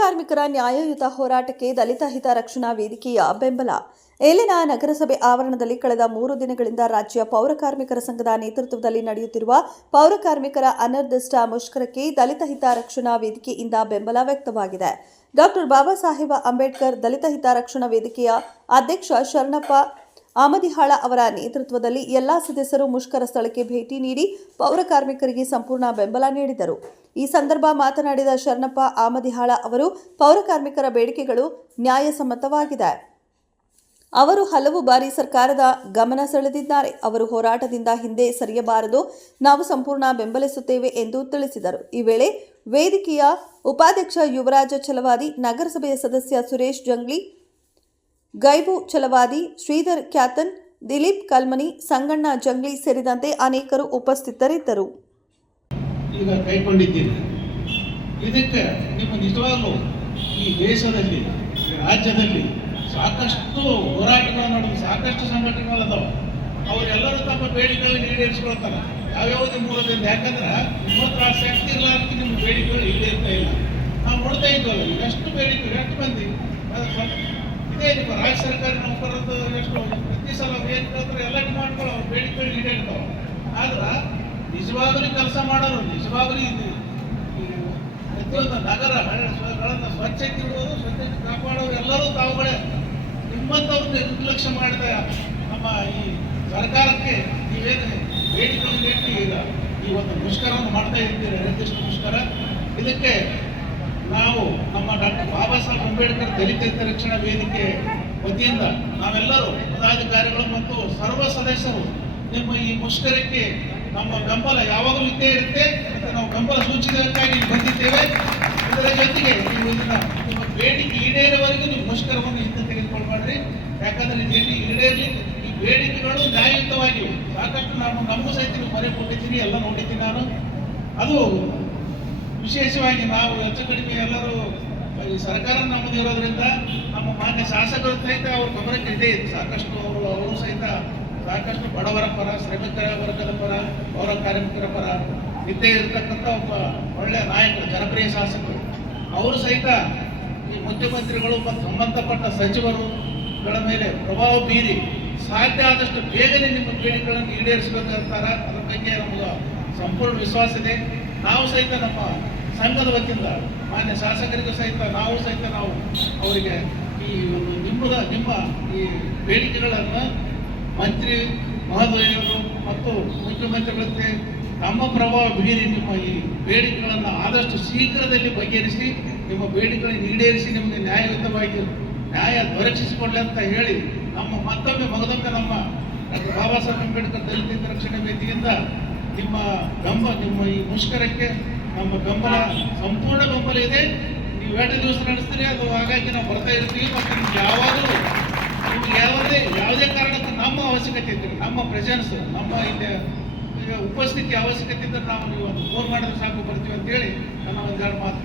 ಕಾರ್ಮಿಕರ ನ್ಯಾಯಯುತ ಹೋರಾಟಕ್ಕೆ ದಲಿತ ಹಿತ ರಕ್ಷಣಾ ವೇದಿಕೆಯ ಬೆಂಬಲ. ಇಲ್ಲಿನ ನಗರಸಭೆ ಆವರಣದಲ್ಲಿ ಕಳೆದ 3 ದಿನಗಳಿಂದ ರಾಜ್ಯ ಪೌರ ಕಾರ್ಮಿಕರ ಸಂಘದ ನೇತೃತ್ವದಲ್ಲಿ ನಡೆಯುತ್ತಿರುವ ಪೌರ ಕಾರ್ಮಿಕರ ಅನಿರ್ದಿಷ್ಟ ಮುಷ್ಕರಕ್ಕೆ ದಲಿತ ಹಿತ ರಕ್ಷಣಾ ವೇದಿಕೆಯಿಂದ ಬೆಂಬಲ ವ್ಯಕ್ತವಾಗಿದೆ. ಡಾಕ್ಟರ್ ಬಾಬಾ ಸಾಹೇಬ ಅಂಬೇಡ್ಕರ್ ದಲಿತ ಹಿತ ರಕ್ಷಣಾ ವೇದಿಕೆಯ ಅಧ್ಯಕ್ಷ ಶರಣಪ್ಪ ಆಮದಿಹಾಳ ಅವರ ನೇತೃತ್ವದಲ್ಲಿ ಎಲ್ಲಾ ಸದಸ್ಯರು ಮುಷ್ಕರ ಸ್ಥಳಕ್ಕೆ ಭೇಟಿ ನೀಡಿ ಪೌರ ಕಾರ್ಮಿಕರಿಗೆ ಸಂಪೂರ್ಣ ಬೆಂಬಲ ನೀಡಿದರು. ಈ ಸಂದರ್ಭ ಮಾತನಾಡಿದ ಶರಣಪ್ಪ ಆಮದಿಹಾಳ ಅವರು, ಪೌರ ಕಾರ್ಮಿಕರ ಬೇಡಿಕೆಗಳು ನ್ಯಾಯಸಮ್ಮತವಾಗಿದೆ. ಅವರು ಹಲವು ಬಾರಿ ಸರ್ಕಾರದ ಗಮನ ಸೆಳೆದಿದ್ದಾರೆ. ಅವರು ಹೋರಾಟದಿಂದ ಹಿಂದೆ ಸರಿಯಬಾರದು. ನಾವು ಸಂಪೂರ್ಣ ಬೆಂಬಲಿಸುತ್ತೇವೆ ಎಂದು ತಿಳಿಸಿದರು. ಈ ವೇಳೆ ವೇದಿಕೆಯ ಉಪಾಧ್ಯಕ್ಷ ಯುವರಾಜ ಛಲವಾದಿ, ನಗರಸಭೆಯ ಸದಸ್ಯ ಸುರೇಶ್ ಜಂಗ್ಲಿ, ಗೈಬು ಛಲವಾದಿ, ಶ್ರೀಧರ್ ಕ್ಯಾತನ್, ದಿಲೀಪ್ ಕಲ್ಮನಿ, ಸಂಗಣ್ಣ ಜಂಗ್ಲಿ ಸೇರಿದಂತೆ ಅನೇಕರು ಉಪಸ್ಥಿತರಿದ್ದರು. ಈಗ ಕೈಗೊಂಡಿದ್ದೀನಿ. ಇದಕ್ಕೆ ನಿಮ್ಮ ನಿಜವಾಗ್ಲೂ ಈ ದೇಶದಲ್ಲಿ, ರಾಜ್ಯದಲ್ಲಿ ಸಾಕಷ್ಟು ಹೋರಾಟಗಳು ನಡೆದು ಸಾಕಷ್ಟು ಸಂಘಟನೆಗಳದಾವೆ. ಅವರೆಲ್ಲರೂ ತಮ್ಮ ಬೇಡಿಕೆಗಳನ್ನು ಈಡೇರಿಸ್ಕೊಳ್ತಾರೆ. ಯಾವ್ಯಾವುದೇ ಮೂಲದಿಂದ. ಯಾಕಂದ್ರೆ ನಿಮ್ಮ ಹತ್ರ ಶಕ್ತಿ ಇರಲಾರ್ದು ನಿಮ್ಮ ಬೇಡಿಕೆಗಳು ಈಡೇರ್ತಾ ಇಲ್ಲ. ನಾವು ನೋಡ್ತಾ ಇದ್ವಲ್ಲ, ಎಷ್ಟು ಬೇಡಿಕೆ, ಎಷ್ಟು ಮಂದಿ ಇದೇ ನಿಮ್ಮ ರಾಜ್ಯ ಸರ್ಕಾರಿ ನೌಕರರದ್ದು ಎಷ್ಟು ಪ್ರತಿ ಸಲ ಏನು ಕೇಳ್ತಾರೆ ಎಲ್ಲ ಡಿಮಾಂಡ್ಗಳು ಅವ್ರ ಬೇಡಿಕೆಗಳು ಈಡೇರ್ತಾವೆ. ಆದ್ರೆ ನಿಜವಾಗಲೂ ಕೆಲಸ ಮಾಡೋರು, ನಿಜವಾಗಲೂ ಪ್ರತಿಯೊಂದು ನಗರಗಳನ್ನು ಸ್ವಚ್ಛತೆ ಇರ್ಬೋದು, ಸ್ವಚ್ಛತೆ ಕಾಪಾಡೋರು ಎಲ್ಲರೂ ತಾವುಗಳೇ. ನಿಮ್ಮಂಥವ್ರು ನಿರ್ಲಕ್ಷ್ಯ ಮಾಡಿದ ನಮ್ಮ ಈ ಸರ್ಕಾರಕ್ಕೆ ನೀವೇನು ಬೇಡಿಕೆಗಳನ್ನು ಇಟ್ಟು ಈಗ ಈ ಒಂದು ಮುಷ್ಕರವನ್ನು ಮಾಡ್ತಾ ಇರ್ತೀರಿ, ನಿರ್ದಿಷ್ಟ ಮುಷ್ಕರ. ಇದಕ್ಕೆ ನಾವು ನಮ್ಮ ಡಾಕ್ಟರ್ ಬಾಬಾ ಸಾಹೇಬ್ ಅಂಬೇಡ್ಕರ್ ದಲಿತ ಹಿತ ರಕ್ಷಣಾ ವೇದಿಕೆ ವತಿಯಿಂದ ನಾವೆಲ್ಲರೂ ಪದಾಧಿಕಾರಿಗಳು ಮತ್ತು ಸರ್ವ ಸದಸ್ಯರು ನಿಮ್ಮ ಈ ಮುಷ್ಕರಕ್ಕೆ ನಮ್ಮ ಬೆಂಬಲ ಯಾವಾಗಲೂ ಇದ್ದೇ ಇರುತ್ತೆ. ಮತ್ತು ನಾವು ಬೆಂಬಲ ಸೂಚಿಸೋದಕ್ಕಾಗಿ ಬಂದಿದ್ದೇವೆ. ಇದರ ಜೊತೆಗೆ ನೀವು ನಿಮ್ಮ ಬೇಡಿಕೆ ಈಡೇರುವವರೆಗೂ ನೀವು ಮುಷ್ಕರವನ್ನು ಹಿಂದೆ ತೆಗೆದುಕೊಳ್ಬೇಡ್ರಿ. ಯಾಕಂದ್ರೆ ಈಡೇರಲಿ. ಈ ಬೇಡಿಕೆಗಳು ನ್ಯಾಯಯುತವಾಗಿವೆ. ಸಾಕಷ್ಟು ನಮ್ಮ ಸಹಿತ ನೀವು ಮನೆ ಕೊಟ್ಟಿದ್ದೀನಿ, ಎಲ್ಲ ನೋಡಿದ್ದೀನಿ ನಾನು. ಅದು ವಿಶೇಷವಾಗಿ ನಾವು ಹೆಚ್ಚು ಕಡಿಮೆ ಎಲ್ಲರೂ ಈ ಸರ್ಕಾರ ನಮ್ಮದು ಇರೋದ್ರಿಂದ ನಮ್ಮ ಮಾನ್ಯ ಶಾಸಕರು ಸಹಿತ ಅವ್ರ ಗಮನಕ್ಕೆ ಇದೆ. ಸಾಕಷ್ಟು ಅವರು ಸಹಿತ ಸಾಕಷ್ಟು ಬಡವರ ಪರ, ಶ್ರಮಿಕರ ವರ್ಗದ ಪರ, ಪೌರ ಕಾರ್ಮಿಕರ ಪರ ಇದ್ದೇ ಇರತಕ್ಕಂಥ ಒಬ್ಬ ಒಳ್ಳೆಯ ನಾಯಕರು, ಜನಪ್ರಿಯ ಶಾಸಕರು. ಅವರು ಸಹಿತ ಈ ಮುಖ್ಯಮಂತ್ರಿಗಳು ಮತ್ತು ಸಂಬಂಧಪಟ್ಟ ಸಚಿವರುಗಳ ಮೇಲೆ ಪ್ರಭಾವ ಬೀರಿ ಸಾಧ್ಯ ಆದಷ್ಟು ಬೇಗನೆ ನಿಮ್ಮ ಬೇಡಿಕೆಗಳನ್ನು ಈಡೇರಿಸಬೇಕಂತಾರೆ. ಅದರ ಬಗ್ಗೆ ನಮಗೆ ಸಂಪೂರ್ಣ ವಿಶ್ವಾಸ ಇದೆ. ನಾವು ಸಹಿತ ನಮ್ಮ ಸಂಘದ ವತಿಯಿಂದ ಮಾನ್ಯ ಶಾಸಕರಿಗೂ ಸಹಿತ ನಾವು ಅವರಿಗೆ ಈ ಒಂದು ನಿಮ್ಮ ಈ ಬೇಡಿಕೆಗಳನ್ನು ಮಂತ್ರಿ ಮಹೋದಯರು ಮತ್ತು ಮುಖ್ಯಮಂತ್ರಿಗಳಂತೆ ತಮ್ಮ ಪ್ರಭಾವ ಬೀರಿ ನಿಮ್ಮ ಈ ಬೇಡಿಕೆಗಳನ್ನು ಆದಷ್ಟು ಶೀಘ್ರದಲ್ಲಿ ಬಗೆಹರಿಸಿ ನಿಮ್ಮ ಬೇಡಿಕೆಗಳನ್ನು ಈಡೇರಿಸಿ ನಿಮಗೆ ನ್ಯಾಯಯುತವಾಗಿ ನ್ಯಾಯ ದೊರಕಿಸಿಕೊಳ್ಳಿ ಅಂತ ಹೇಳಿ ಮಗದೊಮ್ಮೆ ನಮ್ಮ ಡಾಕ್ಟರ್ ಬಾಬಾ ಸಾಹೇಬ್ ಅಂಬೇಡ್ಕರ್ ದಲಿತ ಹಿತ ರಕ್ಷಣಾ ವೇದಿಕೆಯಿಂದ ನಿಮ್ಮ ಈ ಮುಷ್ಕರಕ್ಕೆ ನಮ್ಮ ಬೆಂಬಲ, ಸಂಪೂರ್ಣ ಬೆಂಬಲ ಇದೆ. ನೀವು 2 ದಿವಸ ನಡೆಸ್ತೀರಿ, ಅದು ಹಾಗಾಗಿ ನಾವು ಬರ್ತಾ ಇರ್ತೀವಿ. ಮತ್ತು ನಿಮ್ಗೆ ಯಾವುದೇ ಕಾರಣಕ್ಕೂ ನಮ್ಮ ಅವಶ್ಯಕತೆ ಇದ್ದರೆ, ನಮ್ಮ ಪ್ರೆಸೆನ್ಸ್, ನಮ್ಮ ಇಲ್ಲಿ ಉಪಸ್ಥಿತಿ ಅವಶ್ಯಕತೆ ಇದ್ದರೆ ನಾವು ನೀವು ಒಂದು ಫೋನ್ ಮಾಡಿದ್ರೆ ಸಾಕು, ಬರ್ತೀವಿ ಅಂತೇಳಿ ನನ್ನ ಒಂದೆರಡು ಮಾತು.